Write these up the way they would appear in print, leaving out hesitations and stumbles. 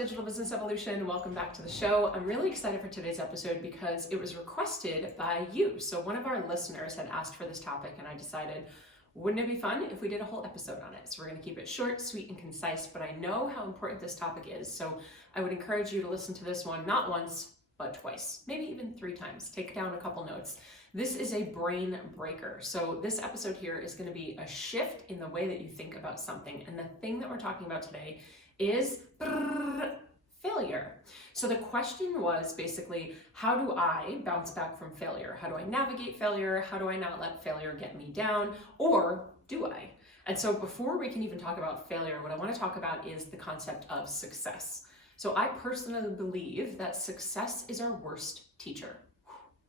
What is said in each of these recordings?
Digital Business Evolution? Welcome back to the show. I'm really excited for today's episode because it was requested by you. So one of our listeners had asked for this topic and I decided, wouldn't it be fun if we did a whole episode on it? So we're going to keep it short, sweet, and concise, but I know how important this topic is. So I would encourage you to listen to this one, not once, but twice, maybe even 3 times. Take down a couple notes. This is a brain breaker. So this episode here is going to be a shift in the way that you think about something. And the thing that we're talking about today is failure. So the question was basically, how do I bounce back from failure? How do I navigate failure? How do I not let failure get me down? Or do I? And so before we can even talk about failure, what I want to talk about is the concept of success. So I personally believe that success is our worst teacher.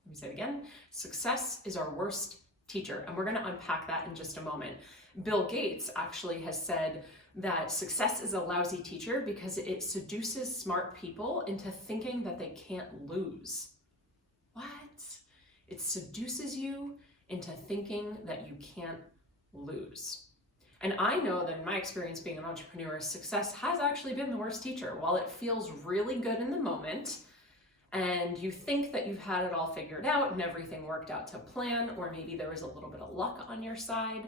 Let me say it again. Success is our worst teacher. And we're going to unpack that in just a moment. Bill Gates actually has said that success is a lousy teacher because it seduces smart people into thinking that they can't lose. What? It seduces you into thinking that you can't lose. And I know that in my experience being an entrepreneur, success has actually been the worst teacher. While it feels really good in the moment, and you think that you've had it all figured out and everything worked out to plan, or maybe there was a little bit of luck on your side,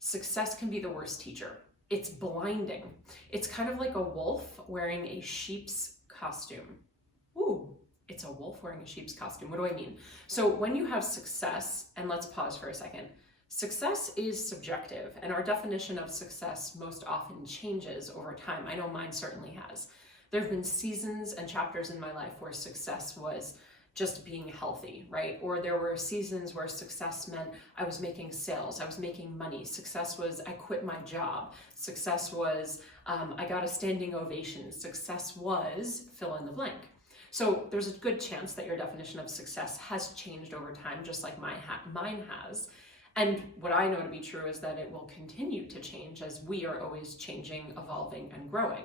success can be the worst teacher. It's blinding. It's kind of like a wolf wearing a sheep's costume. Ooh, it's a wolf wearing a sheep's costume. What do I mean? So when you have success, and let's pause for a second, success is subjective, and our definition of success most often changes over time. I know mine certainly has. There have been seasons and chapters in my life where success was just being healthy, right? Or there were seasons where success meant I was making sales, I was making money. Success was I quit my job. Success was I got a standing ovation. Success was fill in the blank. So there's a good chance that your definition of success has changed over time, just like mine has. And what I know to be true is that it will continue to change as we are always changing, evolving, and growing.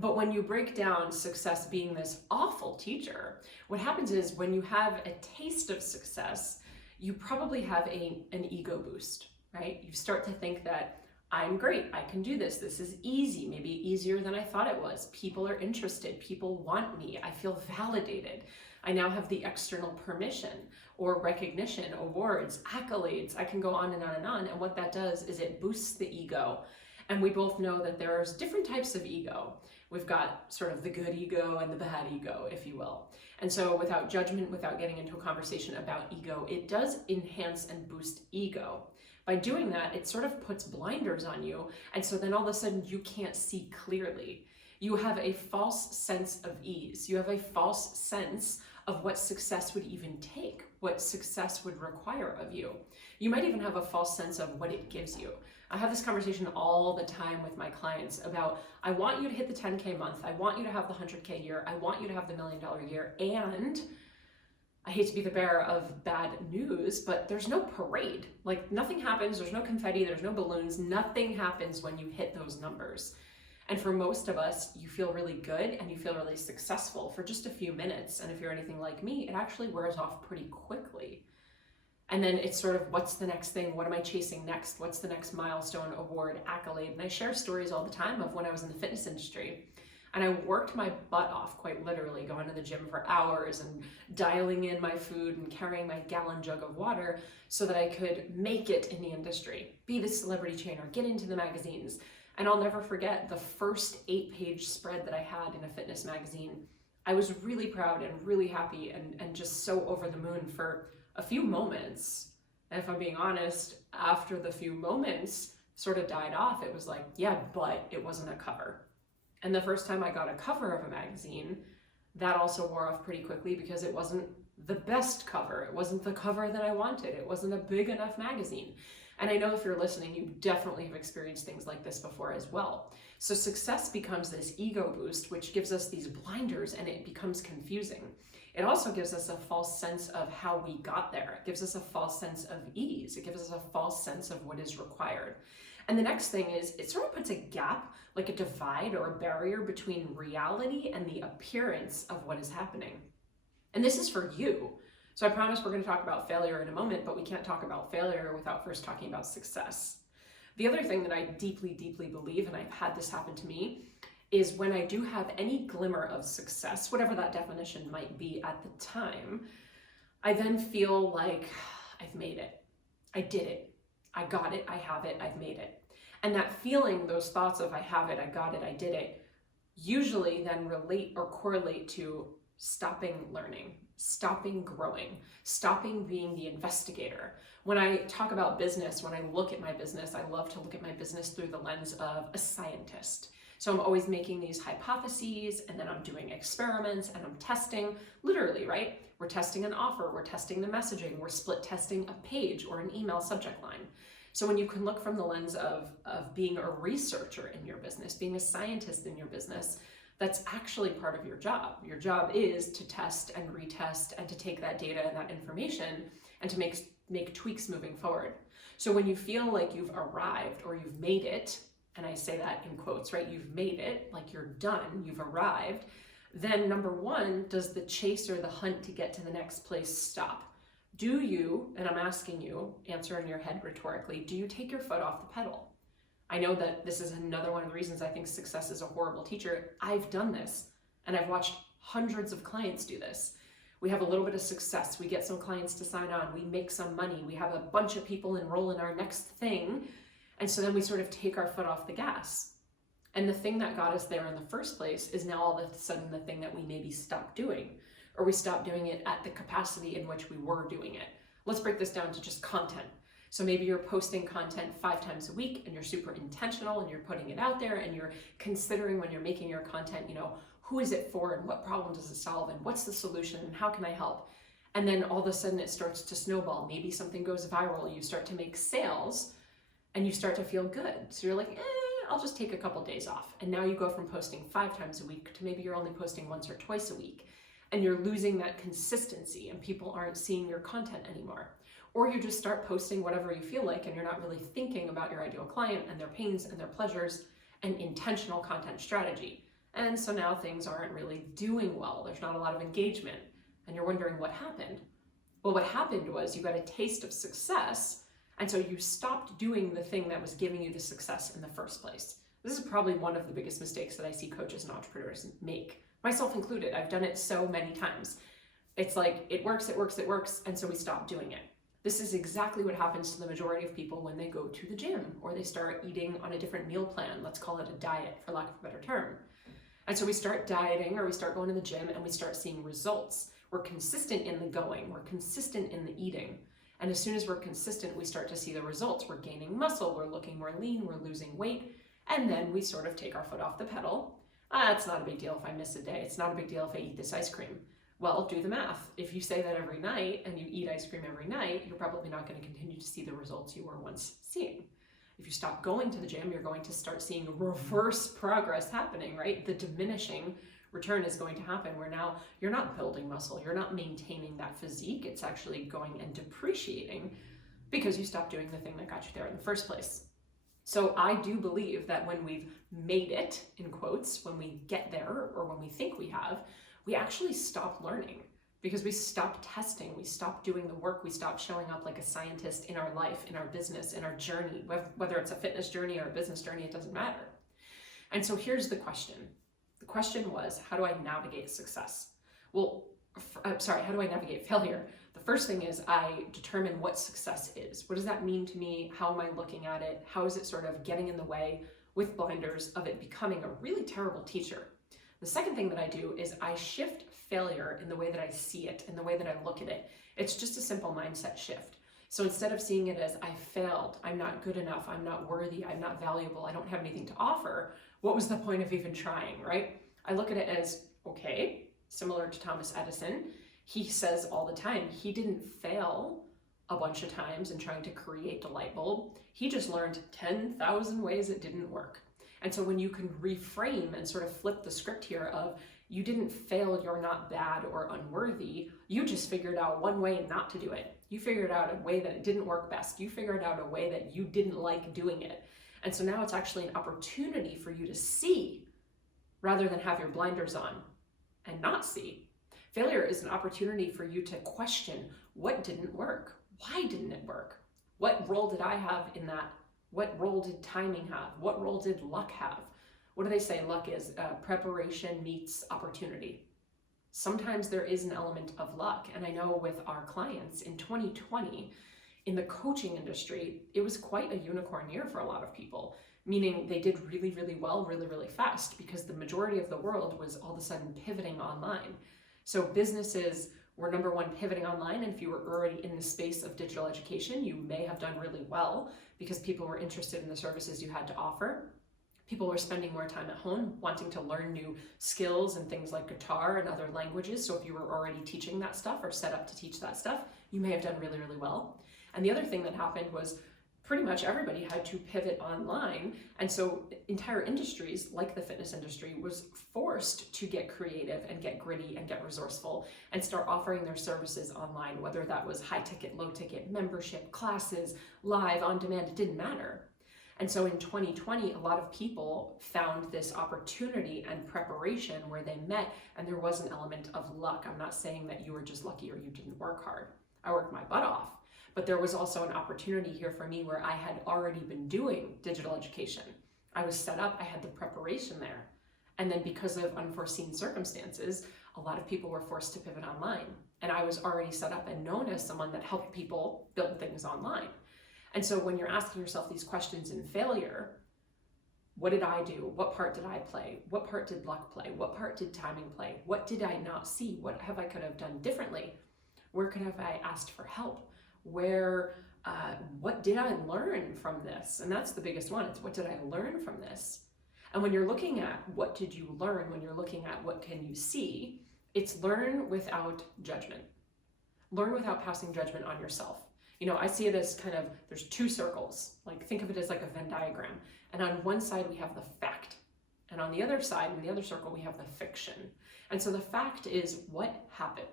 But when you break down success being this awful teacher, what happens is when you have a taste of success, you probably have an ego boost, right? You start to think that I'm great, I can do this, this is easy, maybe easier than I thought it was. People are interested, people want me, I feel validated. I now have the external permission or recognition, awards, accolades. I can go on and on and on. And what that does is it boosts the ego. And we both know that there's different types of ego. We've got sort of the good ego and the bad ego, if you will. And so without judgment, without getting into a conversation about ego, it does enhance and boost ego. By doing that, it sort of puts blinders on you. And so then all of a sudden you can't see clearly. You have a false sense of ease. You have a false sense of what success would even take, what success would require of you. You might even have a false sense of what it gives you. I have this conversation all the time with my clients about, I want you to hit the 10K month. I want you to have the 100K year. I want you to have the $1 million year. And I hate to be the bearer of bad news, but there's no parade. Like nothing happens. There's no confetti. There's no balloons. Nothing happens when you hit those numbers. And for most of us, you feel really good and you feel really successful for just a few minutes. And if you're anything like me, it actually wears off pretty quickly. And then it's sort of, what's the next thing? What am I chasing next? What's the next milestone, award, accolade? And I share stories all the time of when I was in the fitness industry. And I worked my butt off, quite literally, going to the gym for hours and dialing in my food and carrying my gallon jug of water so that I could make it in the industry, be the celebrity trainer, get into the magazines. And I'll never forget the first 8-page spread that I had in a fitness magazine. I was really proud and really happy and just so over the moon for a few moments. And if I'm being honest, after the few moments sort of died off, it was like, yeah, but it wasn't a cover. And the first time I got a cover of a magazine, that also wore off pretty quickly because it wasn't the best cover. It wasn't the cover that I wanted. It wasn't a big enough magazine. And I know if you're listening, you definitely have experienced things like this before as well. So success becomes this ego boost, which gives us these blinders and it becomes confusing. It also gives us a false sense of how we got there. It gives us a false sense of ease. It gives us a false sense of what is required. And the next thing is it sort of puts a gap, like a divide or a barrier between reality and the appearance of what is happening. And this is for you. So I promise we're going to talk about failure in a moment, but we can't talk about failure without first talking about success. The other thing that I deeply, deeply believe, and I've had this happen to me, is when I do have any glimmer of success, whatever that definition might be at the time, I then feel like I've made it. I did it. I got it. I have it. I've made it. And that feeling, those thoughts of I have it, I got it, I did it, usually then relate or correlate to stopping learning, stopping growing, stopping being the investigator. When I talk about business, when I look at my business, I love to look at my business through the lens of a scientist. So I'm always making these hypotheses, and then I'm doing experiments, and I'm testing, literally, right? We're testing an offer, we're testing the messaging, we're split testing a page or an email subject line. So when you can look from the lens of being a researcher in your business, being a scientist in your business, that's actually part of your job. Your job is to test and retest and to take that data and that information and to make tweaks moving forward. So when you feel like you've arrived or you've made it, and I say that in quotes, right? You've made it, like you're done, you've arrived, then number one, does the chase or the hunt to get to the next place stop? Do you, and I'm asking you, answer in your head rhetorically, do you take your foot off the pedal? I know that this is another one of the reasons I think success is a horrible teacher. I've done this, and I've watched hundreds of clients do this. We have a little bit of success, we get some clients to sign on, we make some money, we have a bunch of people enroll in our next thing, and so then we sort of take our foot off the gas. And the thing that got us there in the first place is now all of a sudden the thing that we maybe stopped doing, or we stopped doing it at the capacity in which we were doing it. Let's break this down to just content. So maybe you're posting content 5 times a week and you're super intentional and you're putting it out there and you're considering when you're making your content, who is it for and what problem does it solve and what's the solution and how can I help? And then all of a sudden it starts to snowball. Maybe something goes viral, you start to make sales and you start to feel good. So you're like, I'll just take a couple days off. And now you go from posting 5 times a week to maybe you're only posting once or twice a week. And you're losing that consistency and people aren't seeing your content anymore. Or you just start posting whatever you feel like and you're not really thinking about your ideal client and their pains and their pleasures and intentional content strategy. And so now things aren't really doing well. There's not a lot of engagement and you're wondering what happened. Well, what happened was you got a taste of success and so you stopped doing the thing that was giving you the success in the first place. This is probably one of the biggest mistakes that I see coaches and entrepreneurs make, myself included. I've done it so many times. It's like, it works, and so we stop doing it. This is exactly what happens to the majority of people when they go to the gym or they start eating on a different meal plan. Let's call it a diet, for lack of a better term. And so we start dieting or we start going to the gym and we start seeing results. We're consistent in the going, we're consistent in the eating. And as soon as we're consistent, we start to see the results. We're gaining muscle, we're looking more lean, we're losing weight, and then we sort of take our foot off the pedal. It's not a big deal if I miss a day. It's not a big deal if I eat this ice cream. Well, do the math. If you say that every night and you eat ice cream every night, you're probably not going to continue to see the results you were once seeing. If you stop going to the gym, you're going to start seeing reverse progress happening, right? The diminishing return is going to happen where now you're not building muscle, you're not maintaining that physique, it's actually going and depreciating because you stopped doing the thing that got you there in the first place. So I do believe that when we've made it, in quotes, when we get there or when we think we have, we actually stop learning because we stop testing, we stop doing the work, we stop showing up like a scientist in our life, in our business, in our journey, whether it's a fitness journey or a business journey, it doesn't matter. And so here's the question. The question was, how do I navigate success? Well, how do I navigate failure? The first thing is I determine what success is. What does that mean to me? How am I looking at it? How is it sort of getting in the way with blinders of it becoming a really terrible teacher? The second thing that I do is I shift failure in the way that I see it, in the way that I look at it. It's just a simple mindset shift. So instead of seeing it as I failed, I'm not good enough, I'm not worthy, I'm not valuable, I don't have anything to offer, what was the point of even trying, right? I look at it as, okay, similar to Thomas Edison, he says all the time, he didn't fail a bunch of times in trying to create the light bulb. He just learned 10,000 ways it didn't work. And so when you can reframe and sort of flip the script here of you didn't fail, you're not bad or unworthy, you just figured out one way not to do it. You figured out a way that it didn't work best. You figured out a way that you didn't like doing it. And so now it's actually an opportunity for you to see rather than have your blinders on and not see. Failure is an opportunity for you to question what didn't work. Why didn't it work? What role did I have in that? What role did timing have? What role did luck have? what do they say luck is? Preparation meets opportunity. Sometimes there is an element of luck. And I know with our clients in 2020, in the coaching industry, it was quite a unicorn year for a lot of people, meaning they did really, really well, really, really fast, because the majority of the world was all of a sudden pivoting online. So businesses were number one, pivoting online. And if you were already in the space of digital education, you may have done really well because people were interested in the services you had to offer. People were spending more time at home, wanting to learn new skills and things like guitar and other languages. So if you were already teaching that stuff or set up to teach that stuff, you may have done really, really well. And the other thing that happened was pretty much everybody had to pivot online. And so entire industries, like the fitness industry, was forced to get creative and get gritty and get resourceful and start offering their services online, whether that was high ticket, low ticket, membership, classes, live, on demand, it didn't matter. And so in 2020, a lot of people found this opportunity and preparation where they met, and there was an element of luck. I'm not saying that you were just lucky or you didn't work hard. I worked my butt off. But there was also an opportunity here for me where I had already been doing digital education. I was set up, I had the preparation there. And then because of unforeseen circumstances, a lot of people were forced to pivot online. And I was already set up and known as someone that helped people build things online. And so when you're asking yourself these questions in failure, what did I do? What part did I play? What part did luck play? What part did timing play? What did I not see? What have I could have done differently? Where could have I asked for help? What did I learn from this? And that's the biggest one. It's what did I learn from this? And when you're looking at what did you learn, when you're looking at what can you see, it's learn without judgment. Learn without passing judgment on yourself. You know, I see it as kind of, there's two circles. Like think of it as like a Venn diagram. And on one side we have the fact. And on the other side, in the other circle, we have the fiction. And so the fact is what happened.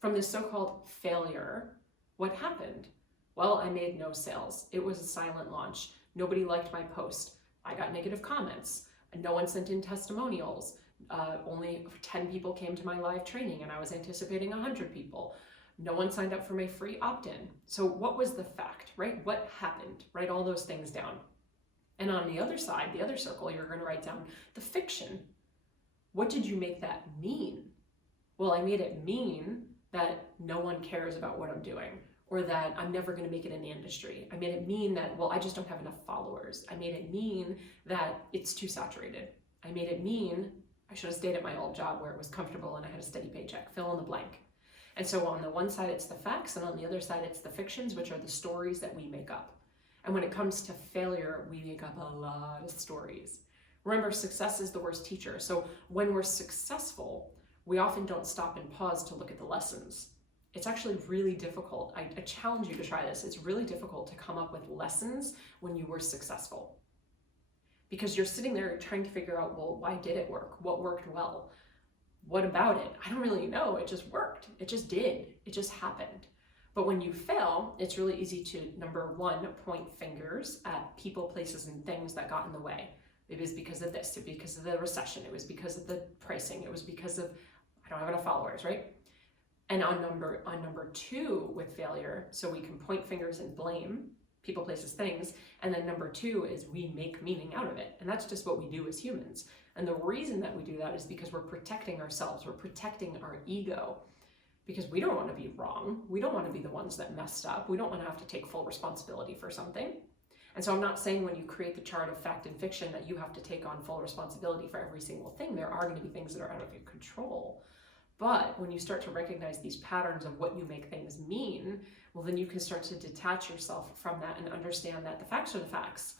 From this so-called failure, what happened? Well, I made no sales. It was a silent launch. Nobody liked my post. I got negative comments. No one sent in testimonials. Only 10 people came to my live training and I was anticipating 100 people. No one signed up for my free opt-in. So what was the fact, right? What happened? Write all those things down. And on the other side, the other circle, you're going to write down the fiction. What did you make that mean? Well, I made it mean that no one cares about what I'm doing, or that I'm never going to make it in the industry. I made it mean that, well, I just don't have enough followers. I made it mean that it's too saturated. I made it mean I should have stayed at my old job where it was comfortable and I had a steady paycheck. Fill in the blank. And so on the one side, it's the facts, and on the other side, it's the fictions, which are the stories that we make up. And when it comes to failure, we make up a lot of stories. Remember, success is the worst teacher. So when we're successful, we often don't stop and pause to look at the lessons. It's actually really difficult. I challenge you to try this. It's really difficult to come up with lessons when you were successful. Because you're sitting there trying to figure out, well, why did it work? What worked well? What about it? I don't really know. It just worked. It just did. It just happened. But when you fail, it's really easy to, number one, point fingers at people, places, and things that got in the way. It was because of this, it was because of the recession, it was because of the pricing, it was because of, I don't have enough followers, right? And on number two with failure, so we can point fingers and blame people, places, things. And then number two is we make meaning out of it. And that's just what we do as humans. And the reason that we do that is because we're protecting ourselves, we're protecting our ego. Because we don't want to be wrong. We don't want to be the ones that messed up. We don't want to have to take full responsibility for something. And so I'm not saying when you create the chart of fact and fiction that you have to take on full responsibility for every single thing. There are going to be things that are out of your control. But when you start to recognize these patterns of what you make things mean, well, then you can start to detach yourself from that and understand that the facts are the facts.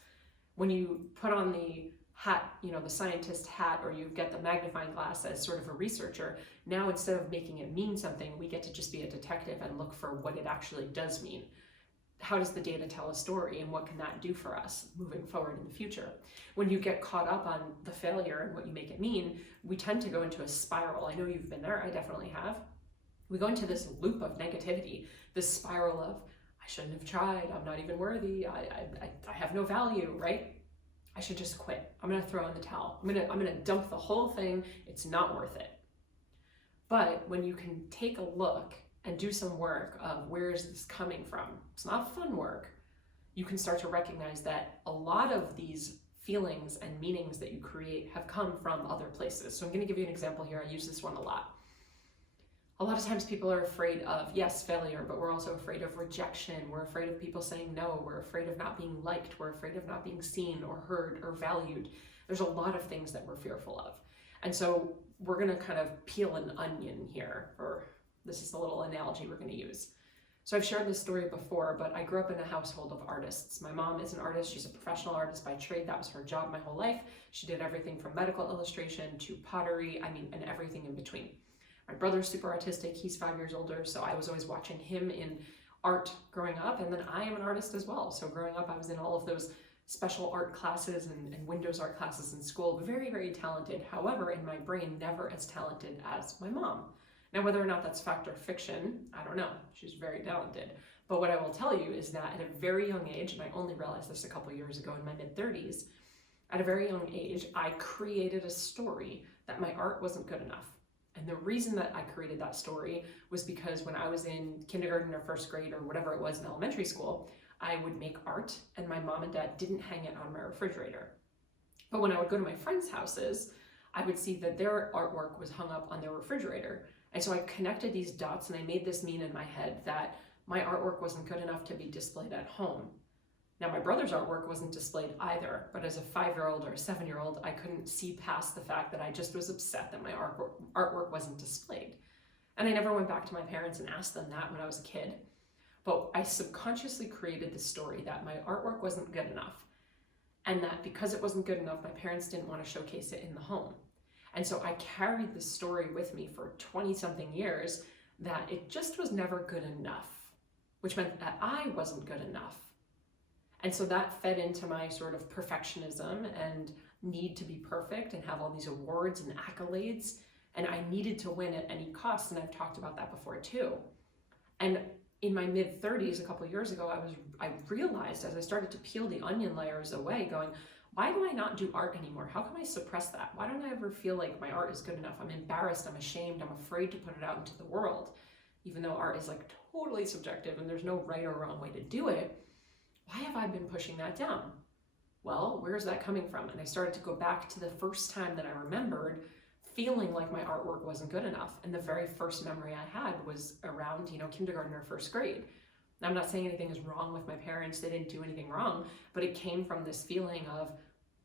When you put on the hat, you know, the scientist hat, or you get the magnifying glass as sort of a researcher, now instead of making it mean something, we get to just be a detective and look for what it actually does mean. How does the data tell a story, and what can that do for us moving forward in the future? When you get caught up on the failure and what you make it mean, we tend to go into a spiral. I know you've been there, I definitely have. We go into this loop of negativity, this spiral of, I shouldn't have tried, I'm not even worthy, I have no value, right? I should just quit. I'm gonna throw in the towel. I'm gonna dump the whole thing. It's not worth it. But when you can take a look and do some work of where is this coming from, it's not fun work, you can start to recognize that a lot of these feelings and meanings that you create have come from other places. So I'm going to give you an example here. I use this one a lot. A lot of times people are afraid of, yes, failure, but we're also afraid of rejection. We're afraid of people saying no. We're afraid of not being liked. We're afraid of not being seen or heard or valued. There's a lot of things that we're fearful of. And so we're going to kind of peel an onion here, or this is the little analogy we're going to use. So I've shared this story before, but I grew up in a household of artists. My mom is an artist. She's a professional artist by trade. That was her job my whole life. She did everything from medical illustration to pottery, and everything in between. My brother's super artistic. He's 5 years older, so I was always watching him in art growing up, and then I am an artist as well. So growing up, I was in all of those special art classes and Windows art classes in school. Very, very talented. However, in my brain, never as talented as my mom. Now, whether or not that's fact or fiction, I don't know. She's very talented. But what I will tell you is that at a very young age, and I only realized this a couple years ago in my mid-30s, at a very young age, I created a story that my art wasn't good enough. And the reason that I created that story was because when I was in kindergarten or first grade or whatever it was in elementary school, I would make art and my mom and dad didn't hang it on my refrigerator. But when I would go to my friends' houses, I would see that their artwork was hung up on their refrigerator. And so I connected these dots and I made this mean in my head that my artwork wasn't good enough to be displayed at home. Now, my brother's artwork wasn't displayed either, but as a 5-year-old or a 7-year-old, I couldn't see past the fact that I just was upset that my artwork wasn't displayed. And I never went back to my parents and asked them that when I was a kid. But I subconsciously created this story that my artwork wasn't good enough, and that because it wasn't good enough, my parents didn't want to showcase it in the home. And so I carried this story with me for 20-something years that it just was never good enough, which meant that I wasn't good enough. And so that fed into my sort of perfectionism and need to be perfect and have all these awards and accolades. And I needed to win at any cost. And I've talked about that before too. And in my mid-30s, a couple of years ago, I realized as I started to peel the onion layers away, going, why do I not do art anymore? How come I suppress that? Why don't I ever feel like my art is good enough? I'm embarrassed, I'm ashamed, I'm afraid to put it out into the world. Even though art is like totally subjective and there's no right or wrong way to do it, why have I been pushing that down? Well, where's that coming from? And I started to go back to the first time that I remembered feeling like my artwork wasn't good enough. And the very first memory I had was around, kindergarten or first grade. Now, I'm not saying anything is wrong with my parents. They didn't do anything wrong, but it came from this feeling of,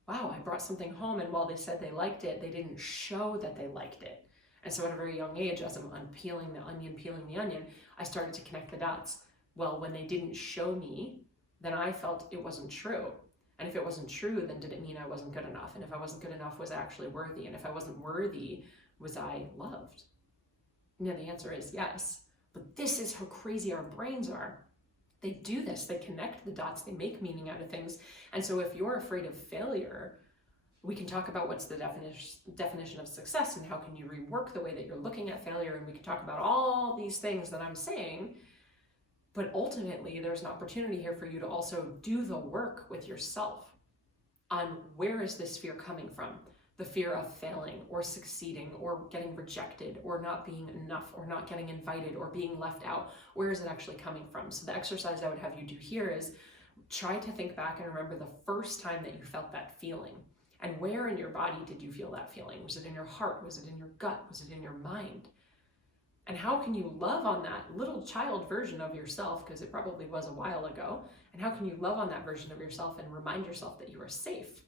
wow, I brought something home, and while they said they liked it, they didn't show that they liked it. And so at a very young age, as I'm peeling the onion, I started to connect the dots. Well, when they didn't show me, then I felt it wasn't true. And if it wasn't true, then did it mean I wasn't good enough? And if I wasn't good enough, was I actually worthy? And if I wasn't worthy, was I loved? The answer is yes. But this is how crazy our brains are. They do this, they connect the dots, they make meaning out of things. And so if you're afraid of failure, we can talk about what's the definition of success and how can you rework the way that you're looking at failure. And we can talk about all these things that I'm saying. But ultimately, there's an opportunity here for you to also do the work with yourself on where is this fear coming from? The fear of failing or succeeding or getting rejected or not being enough or not getting invited or being left out. Where is it actually coming from? So the exercise I would have you do here is try to think back and remember the first time that you felt that feeling. And where in your body did you feel that feeling? Was it in your heart? Was it in your gut? Was it in your mind? And how can you love on that little child version of yourself, because it probably was a while ago, and how can you love on that version of yourself and remind yourself that you are safe?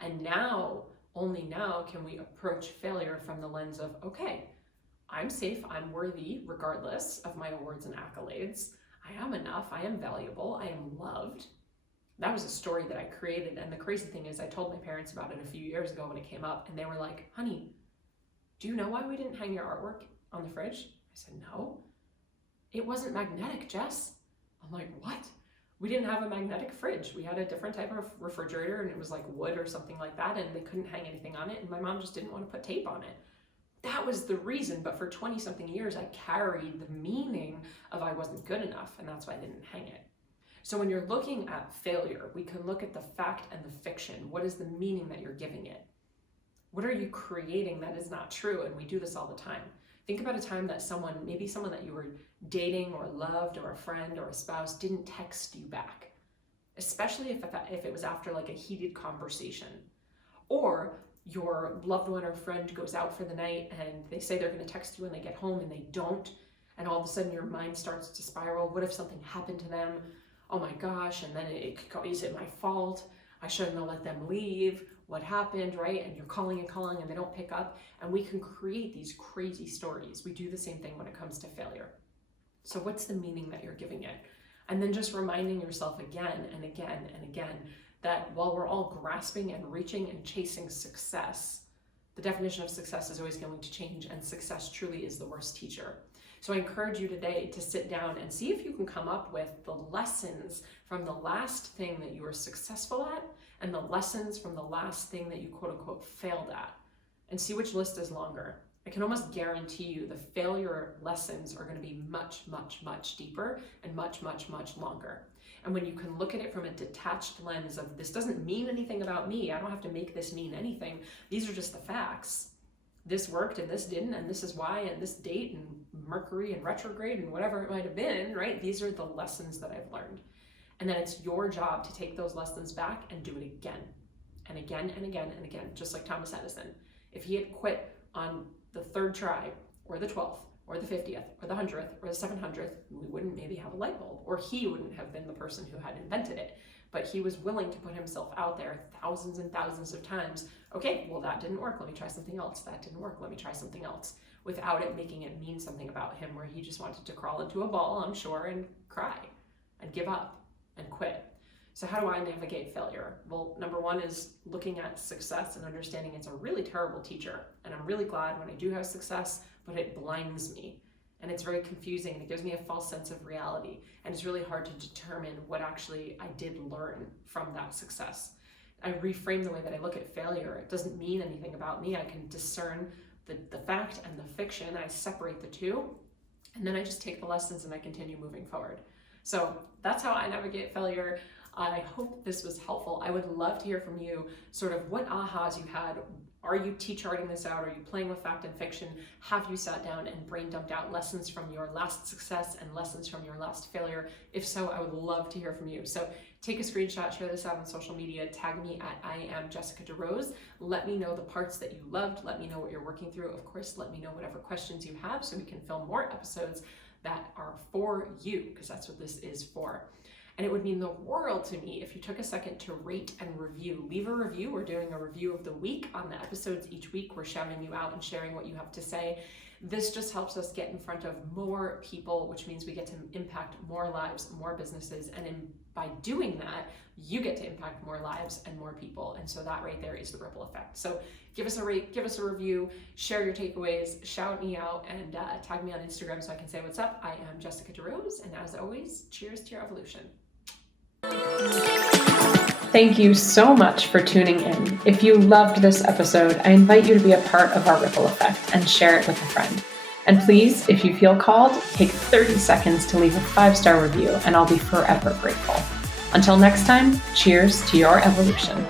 And now, only now can we approach failure from the lens of, okay, I'm safe, I'm worthy, regardless of my awards and accolades. I am enough, I am valuable, I am loved. That was a story that I created, and the crazy thing is I told my parents about it a few years ago when it came up, and they were like, honey, do you know why we didn't hang your artwork on the fridge? I said, no. It wasn't magnetic, Jess. I'm like, what? We didn't have a magnetic fridge. We had a different type of refrigerator, and it was like wood or something like that, and they couldn't hang anything on it, and my mom just didn't want to put tape on it. That was the reason, but for 20-something years, I carried the meaning of I wasn't good enough, and that's why I didn't hang it. So when you're looking at failure, we can look at the fact and the fiction. What is the meaning that you're giving it? What are you creating that is not true? And we do this all the time. Think about a time that maybe someone that you were dating or loved or a friend or a spouse didn't text you back. especially if it was after like a heated conversation. Or your loved one or friend goes out for the night and they say they're going to text you when they get home and they don't, and all of a sudden your mind starts to spiral. What if something happened to them? Oh my gosh, and then is it my fault? I shouldn't have let them leave. What happened, right? And you're calling and they don't pick up, and we can create these crazy stories. We do the same thing when it comes to failure. So what's the meaning that you're giving it? And then just reminding yourself again and again and again that while we're all grasping and reaching and chasing success, the definition of success is always going to change, and success truly is the worst teacher. So I encourage you today to sit down and see if you can come up with the lessons from the last thing that you were successful at and the lessons from the last thing that you quote unquote failed at, and see which list is longer. I can almost guarantee you the failure lessons are going to be much, much, much deeper and much, much, much longer. And when you can look at it from a detached lens of, this doesn't mean anything about me, I don't have to make this mean anything, these are just the facts. This worked and this didn't, and this is why, and this date and Mercury and retrograde and whatever it might have been, right? These are the lessons that I've learned. And then it's your job to take those lessons back and do it again and again and again and again, just like Thomas Edison. If he had quit on the 3rd try or the 12th or the 50th or the 100th or the 700th, we wouldn't maybe have a light bulb, or he wouldn't have been the person who had invented it. But he was willing to put himself out there thousands and thousands of times. Okay, well, that didn't work. Let me try something else. That didn't work. Let me try something else. Without it making it mean something about him, where he just wanted to crawl into a ball, I'm sure, and cry and give up and quit. So how do I navigate failure? Well, number one is looking at success and understanding it's a really terrible teacher. And I'm really glad when I do have success, but it blinds me. And it's very confusing. It gives me a false sense of reality. And it's really hard to determine what actually I did learn from that success. I reframe the way that I look at failure. It doesn't mean anything about me. I can discern the fact and the fiction. I separate the two. And then I just take the lessons and I continue moving forward. So that's how I navigate failure. I hope this was helpful. I would love to hear from you, sort of what ahas you had. Are you T-charting this out? Are you playing with fact and fiction? Have you sat down and brain dumped out lessons from your last success and lessons from your last failure? If so, I would love to hear from you. So take a screenshot, share this out on social media, tag me at I am Jessica DeRose. Let me know the parts that you loved. Let me know what you're working through. Of course, let me know whatever questions you have so we can film more episodes that are for you, because that's what this is for. And it would mean the world to me if you took a second to rate and review. Leave a review. We're doing a review of the week on the episodes each week. We're shouting you out and sharing what you have to say. This just helps us get in front of more people, which means we get to impact more lives, more businesses. And by doing that, you get to impact more lives and more people. And so that right there is the ripple effect. So give us a rate, give us a review, share your takeaways, shout me out, and tag me on Instagram so I can say what's up. I am Jessica DeRose. And as always, cheers to your evolution. Thank you so much for tuning in. If you loved this episode, I invite you to be a part of our ripple effect and share it with a friend. And please, if you feel called, take 30 seconds to leave a 5-star review, and I'll be forever grateful. Until next time, cheers to your evolution.